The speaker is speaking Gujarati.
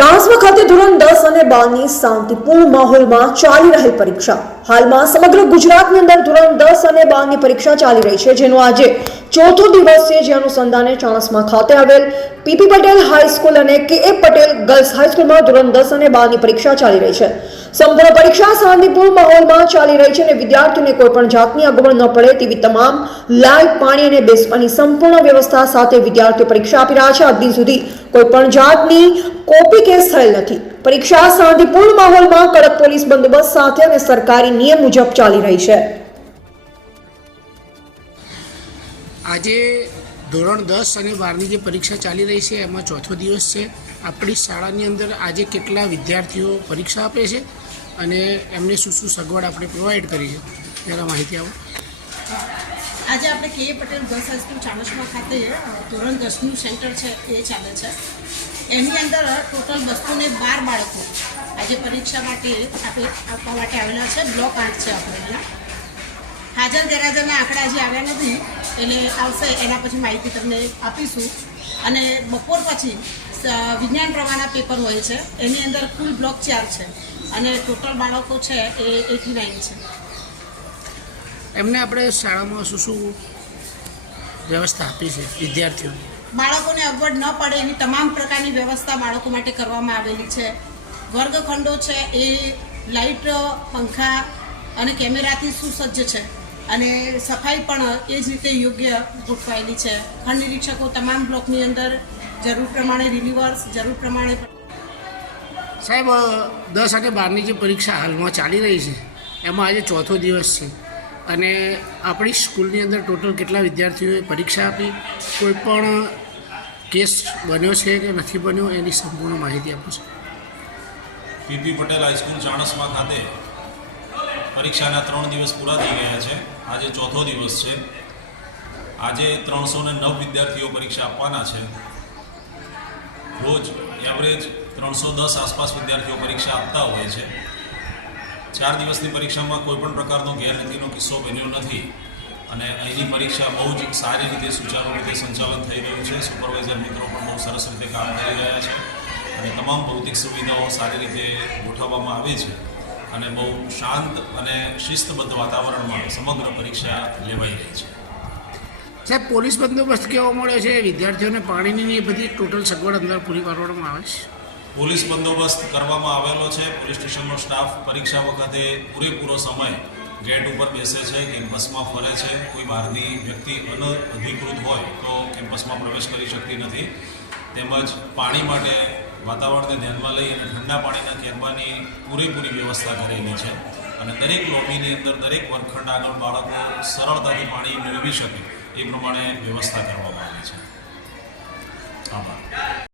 ચાણસ્મા ખાતે ધોરણ દસ અને બારની શાંતિપૂર્ણ માહોલમાં ચાલી રહેલ પરીક્ષા. હાલમાં સમગ્ર ગુજરાતની અંદર ધોરણ દસ અને બારની પરીક્ષા ચાલી રહી છે, જેનો આજે ચોથો દિવસ છે, જે અનુસંધાને ચાણસ્મા ખાતે આવેલ પીપી પટેલ હાઈસ્કૂલ અને કે એ પટેલ ગર્લ્સ હાઈસ્કૂલમાં ધોરણ દસ અને બારની પરીક્ષા ચાલી રહી છે. સંપૂર્ણ પરીક્ષા શાંતિપૂર્ણ માહોલમાં ચાલી રહી છે અને વિદ્યાર્થીઓને કોઈ પણ જાતની અગવડ ન પડે તેવી તમામ લાઈટ, પાણી અને બેસવાની સંપૂર્ણ વ્યવસ્થા સાથે વિદ્યાર્થીઓ પરીક્ષા આપી રહ્યા છે. આજ દિન સુધી કોઈ પણ જાતની કોપી કેસ થયેલ નથી. પરીક્ષા શાંતિપૂર્ણ માહોલમાં કડક પોલીસ બંદોબસ્ત સાથે અને સરકારી નિયમ મુજબ ચાલી રહી છે. આજે ધોરણ દસ અને બારની જે પરીક્ષા ચાલી રહી છે, એમાં ચોથો દિવસ છે. આપણી શાળાની અંદર આજે કેટલા વિદ્યાર્થીઓ પરીક્ષા આપે છે? અને એમને શું શું સગવડ આપણે પ્રોવાઈડ કરી છે માહિતી આવો આજે આપણે કે. પટેલ ગર્લ્સ હાઈસ્કૂલ ચાણસમા ખાતે ધોરણ દસનું સેન્ટર છે, એ ચાલે છે. એની અંદર ટોટલ બસો ને બાર બાળકો. આજે પરીક્ષા માટે આપણે આપવા માટે આવેલા છે, બ્લોક આઠ છે આપણે અહીંયા. હાજર ગેરહાજરના આંકડા હજી આવ્યા નથી, એટલે આવશે, એના પછી માહિતી તમને આપીશું. અને બપોર પછી વિજ્ઞાન પ્રવાહના પેપર હોય છે, એની અંદર કુલ બ્લોક ચાર છે. અને ટોટલ બાળકો છે એ એટી નાઇન છે. એમને આપણે શાળામાં શું શું વ્યવસ્થા આપી છે વિદ્યાર્થીઓ બાળકોને અગવડ ન પડે એની તમામ પ્રકારની વ્યવસ્થા બાળકો માટે કરવામાં આવેલી છે. વર્ગખંડો છે એ લાઇટ પંખા અને કેમેરાથી સુસજ્જ છે. અને સફાઈ પણ એ જ રીતે યોગ્ય ગોઠવાયેલી છે. ખંડ નિરીક્ષકો તમામ બ્લોકની અંદર જરૂર પ્રમાણે રિલીવર્સ જરૂર પ્રમાણે સાહેબ દસ અને બારની જે પરીક્ષા હાલમાં ચાલી રહી છે, એમાં આજે ચોથો દિવસ છે. અને આપણી સ્કૂલની અંદર ટોટલ કેટલા વિદ્યાર્થીઓએ પરીક્ષા આપી? કોઈ પણ કેસ બન્યો છે કે નથી બન્યો, એની સંપૂર્ણ માહિતી આપો છો. પીપી પટેલ હાઈસ્કૂલ ચાણસમાં ખાતે પરીક્ષાના ત્રણ દિવસ પૂરા થઈ ગયા છે. આજે ચોથો દિવસ છે. આજે ત્રણસો નવ વિદ્યાર્થીઓ પરીક્ષા આપવાના છે. રોજ એવરેજ ત્રણસો દસ આસપાસ વિદ્યાર્થીઓ પરીક્ષા આપતા હોય છે. ચાર દિવસની પરીક્ષામાં કોઈ પણ પ્રકારનો ગેરરીતિનો કિસ્સો બન્યો નથી અને અહીંની પરીક્ષા બહુ જ સારી રીતે સુચારુ રીતે સંચાલન થઈ રહ્યું છે. સુપરવાઇઝર મિત્રો પણ બહુ સરસ રીતે કામ કરી રહ્યા છે અને તમામ ભૌતિક સુવિધાઓ સારી રીતે ગોઠવવામાં આવી છે અને બહુ શાંત અને શિસ્તબદ્ધ વાતાવરણમાં સમગ્ર પરીક્ષા લેવાઈ રહી છે. સાહેબ, પોલીસ બંદોબસ્ત કેવો મળ્યો છે? વિદ્યાર્થીઓને પાણીની બધી ટોટલ સગવડ અંદર પૂરી પાડવામાં આવે છે? પોલીસ બંદોબસ્ત કરવામાં આવેલો છે. પોલીસ સ્ટેશનનો સ્ટાફ પરીક્ષા વખતે પૂરેપૂરો સમય ગેટ ઉપર બેસે છે, કેમ્પસમાં ફરે છે. કોઈ બહારની વ્યક્તિ અનઅધિકૃત હોય તો કેમ્પસમાં પ્રવેશ કરી શકતી નથી. તેમજ પાણી માટે વાતાવરણને ધ્યાનમાં લઈ અને ઠંડા પાણીના કેરબાની પૂરેપૂરી વ્યવસ્થા કરેલી છે. અને દરેક લોબીની અંદર દરેક વર્ગખંડ આગળ બાળકો સરળતાથી પાણી મેળવી શકે એ પ્રમાણે વ્યવસ્થા કરવામાં આવી છે. આભાર.